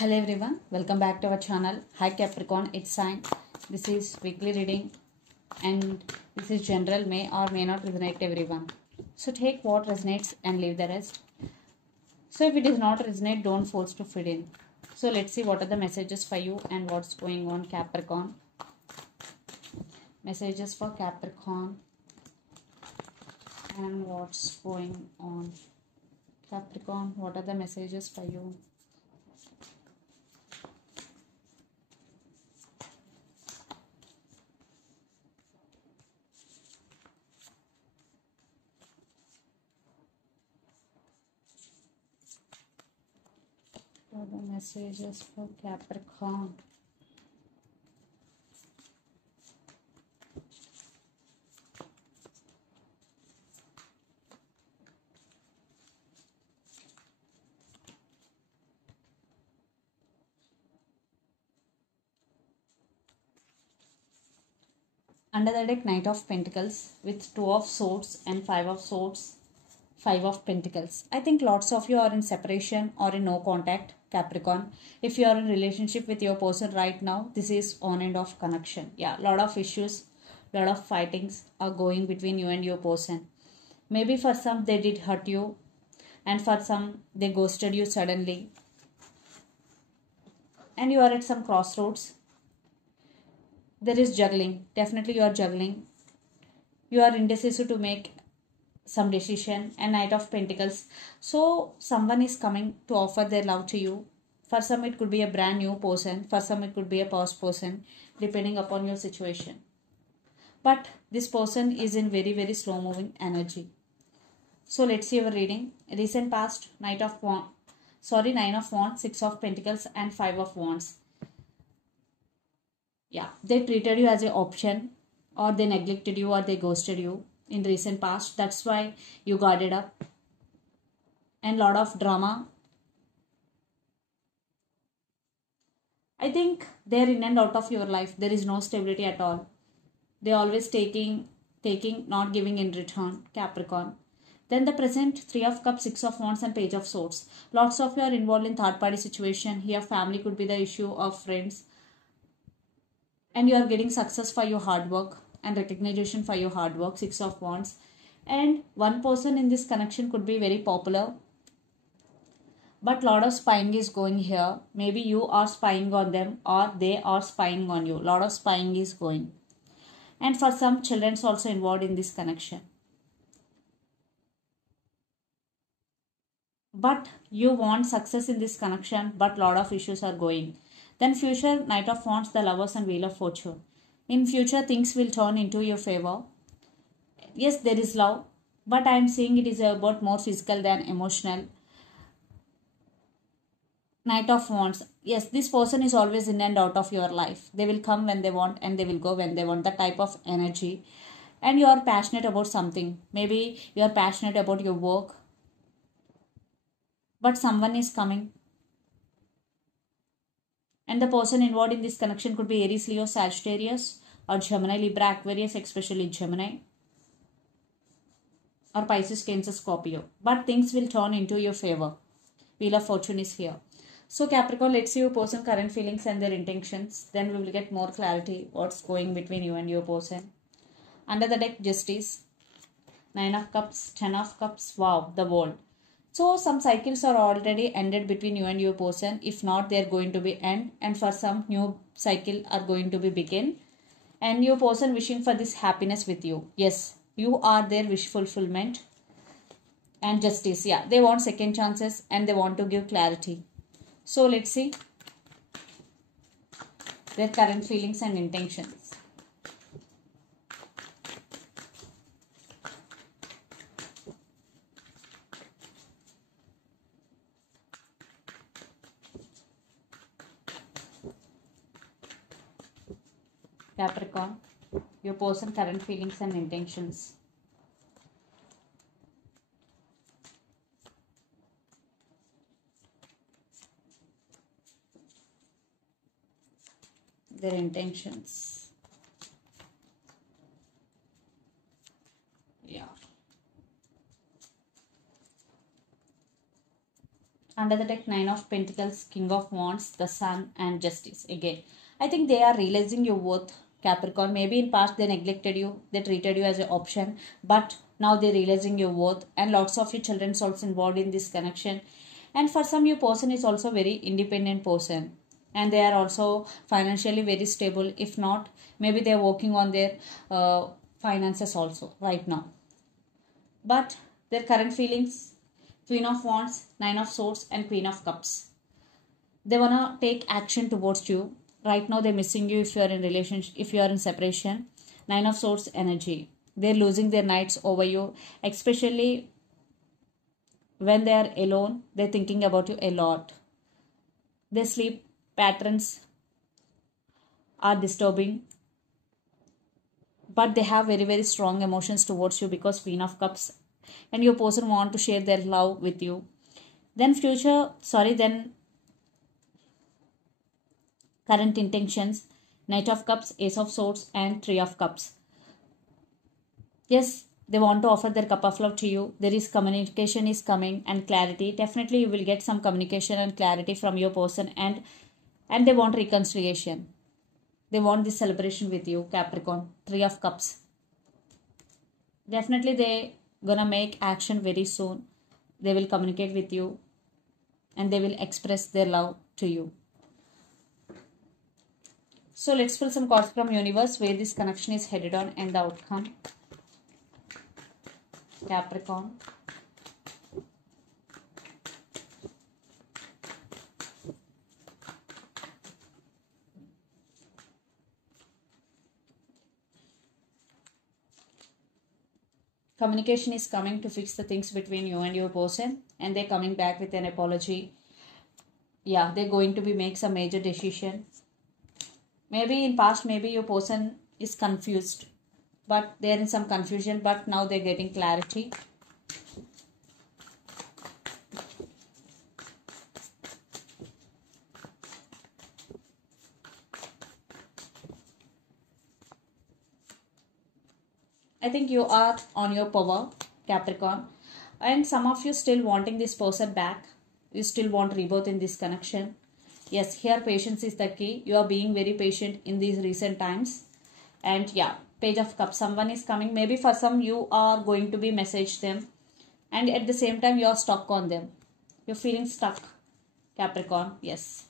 Hello everyone, welcome back to our channel. Hi Capricorn, it's Sign. This is weekly reading and this is general, may or may not resonate everyone. So take what resonates and leave the rest. So if it does not resonate, don't force to fit in. So let's see what are the messages for you and what's going on Capricorn. Messages for Capricorn and what's going on. Capricorn, what are the messages for you? What are the messages for Capricorn? Under the deck, Knight of Pentacles with 2 of Swords and 5 of Swords, 5 of Pentacles. I think lots of you are in separation or in no contact, Capricorn. If you are in relationship with your person right now, this is on and off connection. Yeah, lot of issues, lot of fightings are going between you and your person. Maybe for some they did hurt you and for some they ghosted you suddenly. And you are at some crossroads. There is juggling. Definitely you are juggling. You are indecisive to make some decision. And Knight of Pentacles. So someone is coming to offer their love to you. For some it could be a brand new person. For some it could be a past person. Depending upon your situation. But this person is in very, very slow moving energy. So let's see our reading. Recent past, Nine of Wands, 6 of Pentacles and 5 of Wands. Yeah, they treated you as an option or they neglected you or they ghosted you in recent past. That's why you guarded up. And lot of drama. I think they're in and out of your life. There is no stability at all. They're always taking, not giving in return, Capricorn. Then the present, 3 of Cups, 6 of Wands and Page of Swords. Lots of you are involved in third party situation. Here family could be the issue of friends. And you are getting success for your hard work and recognition for your hard work, 6 of Wands. And one person in this connection could be very popular. But lot of spying is going here. Maybe you are spying on them or they are spying on you. Lot of spying is going. And for some, children is also involved in this connection. But you want success in this connection, but lot of issues are going. Then future, Knight of Wands, the Lovers and Wheel of Fortune. In future, things will turn into your favor. Yes, there is love, but I am seeing it is about more physical than emotional. Knight of Wands. Yes, this person is always in and out of your life. They will come when they want and they will go when they want. That type of energy. And you are passionate about something. Maybe you are passionate about your work. But someone is coming. And the person involved in this connection could be Aries, Leo, Sagittarius or Gemini, Libra, Aquarius, especially Gemini. Or Pisces, Cancer, Scorpio. But things will turn into your favor. Wheel of Fortune is here. So Capricorn, let's see your person's current feelings and their intentions. Then we will get more clarity what's going between you and your person. Under the deck, Justice. 9 of Cups, 10 of Cups. Wow, the World. So some cycles are already ended between you and your person. If not, they are going to be end. And for some, new cycle are going to be begin. And your person wishing for this happiness with you. Yes, you are their wish fulfillment. And Justice, yeah, they want second chances and they want to give clarity. So let's see their current feelings and intentions. Capricorn, your person current feelings and intentions. Their intentions. under the deck, Nine of Pentacles, King of Wands, the Sun, and Justice. Again, I think they are realizing your worth, Capricorn. Maybe in past they neglected you, they treated you as an option, but now they're realizing your worth, and lots of your children also involved in this connection. And for some, your person is also very independent person, and they are also financially very stable. If not, maybe they are working on their finances also right now. But their current feelings, Queen of Wands, Nine of Swords, and Queen of Cups. They wanna take action towards you. Right now they're missing you if you are in relationship, if you are in separation. Nine of Swords energy. They're losing their nights over you, especially when they are alone. They're thinking about you a lot. Their sleep patterns are disturbing, but they have very, very strong emotions towards you because Queen of Cups, and your person want to share their love with you. Then then current intentions, Knight of Cups, Ace of Swords, and Three of Cups. Yes, they want to offer their cup of love to you. There is communication is coming and clarity. Definitely you will get some communication and clarity from your person, and they want reconciliation. They want this celebration with you, Capricorn. Three of Cups. Definitely they gonna make action very soon. They will communicate with you and they will express their love to you. So let's pull some cards from universe where this connection is headed on and the outcome. Capricorn. Communication is coming to fix the things between you and your person, and they're coming back with an apology. Yeah, they're going to be make some major decision. Maybe in past, maybe your person is confused, but they're in some confusion, but now they're getting clarity. I think you are on your power, Capricorn, and some of you still wanting this person back. You still want rebirth in this connection. Yes, here patience is the key. You are being very patient in these recent times. And yeah, Page of Cups. Someone is coming. Maybe for some you are going to be message them, and at the same time you are stuck on them. You're feeling stuck, Capricorn. Yes.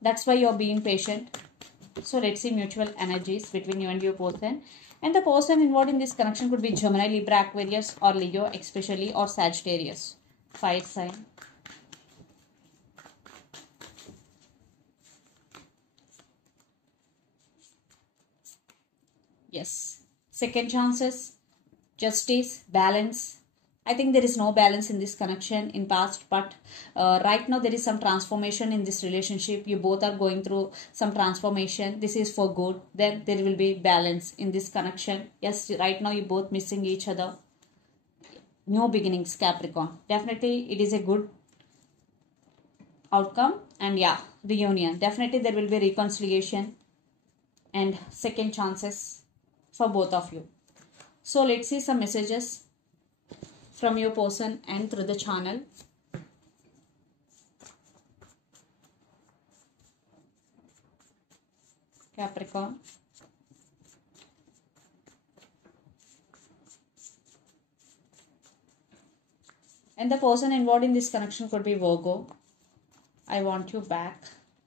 That's why you're being patient. So let's see mutual energies between you and your person. And the person involved in this connection could be Gemini, Libra, Aquarius, or Leo, especially, or Sagittarius. Fire sign. Yes. Second chances, justice, balance. I think there is no balance in this connection in past, but right now there is some transformation in this relationship. You both are going through some transformation. This is for good. Then there will be balance in this connection. Yes, right now you both missing each other. New beginnings, Capricorn. Definitely it is a good outcome, and yeah, reunion. Definitely there will be reconciliation and second chances for both of you. So let's see some messages from your person and through the channel. Capricorn. And the person involved in this connection could be Virgo. I want you back.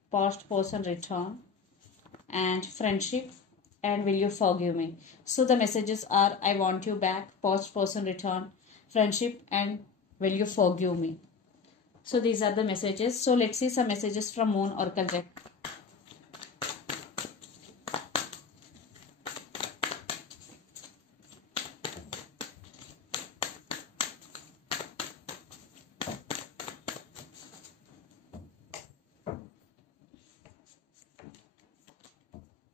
Past person return. And friendship. And will you forgive me? So the messages are I want you back. Past person return. Friendship, and will you forgive me? So these are the messages. So let's see some messages from Moon Oracle deck.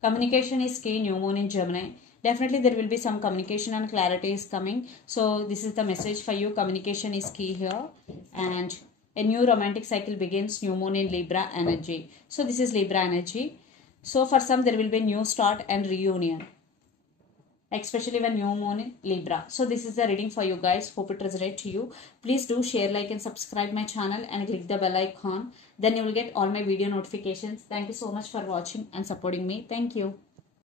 Communication is key. New Moon in Gemini. Definitely there will be some communication and clarity is coming. So this is the message for you. Communication is key here. And a new romantic cycle begins. New Moon in Libra energy. So this is Libra energy. So for some there will be new start and reunion. especially when new moon in Libra. So this is the reading for you guys. Hope it resonates to you. Please do share, like and subscribe my channel and click the bell icon. Then you will get all my video notifications. Thank you so much for watching and supporting me. Thank you.